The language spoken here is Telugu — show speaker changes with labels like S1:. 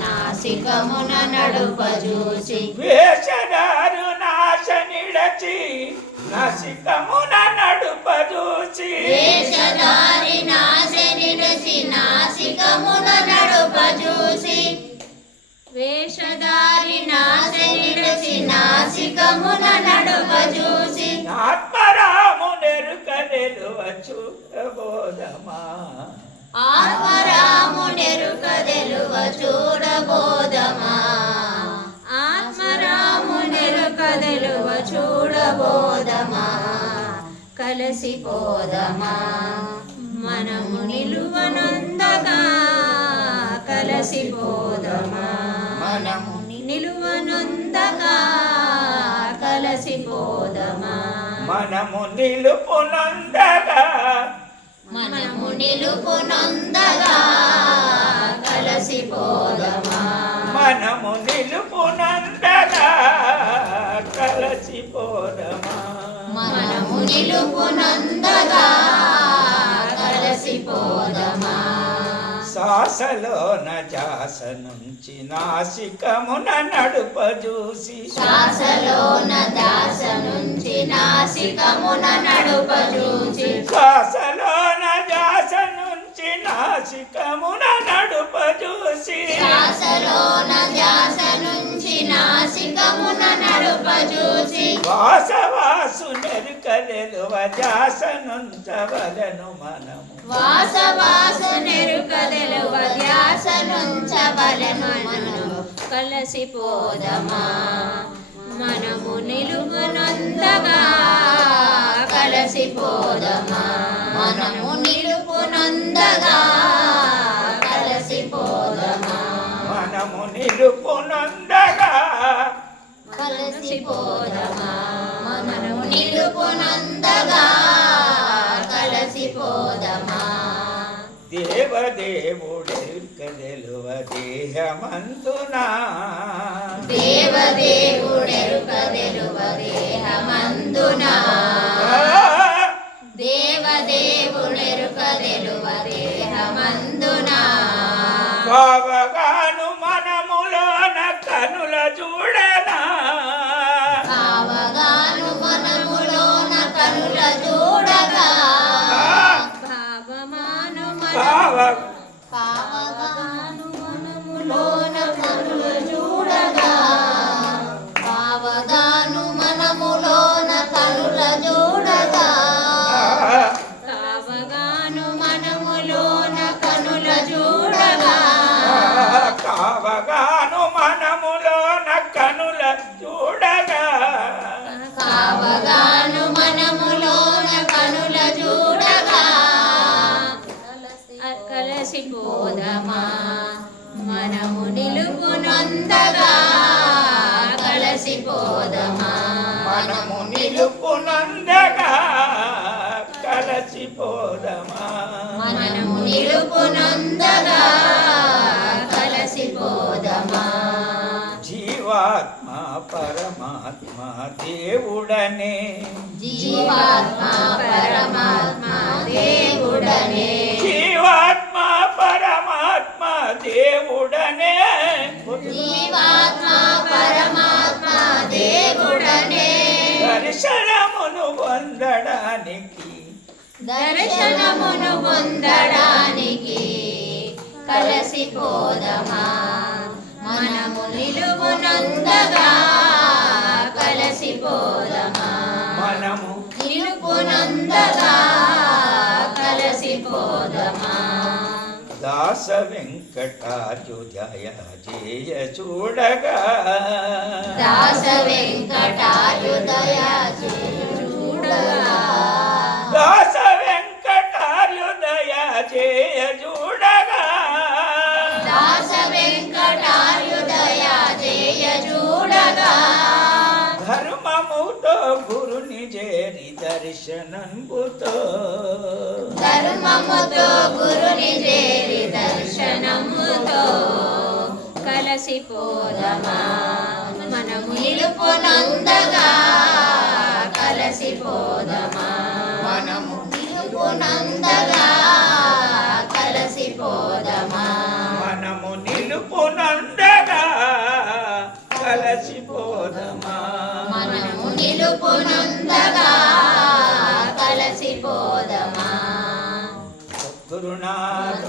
S1: నాసికమున నడుపజూసి.
S2: వేషధారు నాశ నిడచి నసికమున నడుపదూచి
S1: వేషధారి నాశ నిలిచి నాసికమున నడుపజూసి. వేషధారి నాశ నిలిచి నాసికమున నడుపజూసి.
S2: ఆత్మరాము నెరుకదెలువచ్చు బోధమా
S1: ఆత్మరామునెరుకదెలువ కలసిపోదమా? మనము నిలువనందగా కలసిపోదమా? మనము నిలువనందగా కలసిపోదమా?
S2: మనము నిలుపునందగా
S1: మనము నిలుపునందగా
S2: నిలుపునందగా కలసిపోదమా. శ్వాసలోన జాస నుంచి నాసికమున నడుపజూసి.
S1: శ్వాసలోన దాస నుంచి నాసికమున
S2: శ్వాసలోన జాస నుంచి నాసికమున
S1: శ్వాసలోన దాస నడుపజూచి
S2: వాసవాసు నెరుకలెలువ జాస నుంచవలను మనము.
S1: వాసవాసు నెరుకదెలువ ధ్యాస నుంచవలెను మనము కలసిపోదమా? మనము నిలుపునందగా కలసిపోదమా? మనము నిలుపునందగా కలసిపోదమా?
S2: మనము నిలుపునందగా
S1: కలసిపోదమా? మనము నిలుపునందగా కలసిపోదమా?
S2: దేవదేవుడెరుకలెలువ దేహమందునా
S1: దేవదేవుడెరుకదెలువ దేహమందునా దేవదేవుడెరుకదెలువ దేహమందునా భావమాను
S2: కావ
S1: కావగాను మనములోన కనుల చూడగా. కావగాను మనములోన కనుల చూడగా. కావగాను మనములోన కనుల చూడగా కలసిపోదమా మనము నిలుపునందగా కలసిపోదమా
S2: మనము నిలుపునందగా కలసిపోదమా
S1: మనము నిలుపునందగా కలసిపోదమా
S2: జీవాత్మ పరమాత్మ దేవుడనే.
S1: జీవాత్మ
S2: దర్శనమును పొందడానికి.
S1: దర్శనమును పొందడానికి కలసిపోదమా మనము నిలువునందగా కలసిపోదమా
S2: మనము
S1: నిలుపునందగా కలసిపోదమా
S2: దాస వెంకటాయుధయ జయ చూడగా.
S1: దాస వెంకటాయుదయ
S2: దర్శనంబుతో.
S1: ధర్మముతో గురుని చేరి దర్శనముతో కలసిపోదమా మనము నిలుపునందగా కలసిపోదమా మనము నిలుపునందగా కలసిపోదమా
S2: మనము నిలు ಕರುಣಾಥ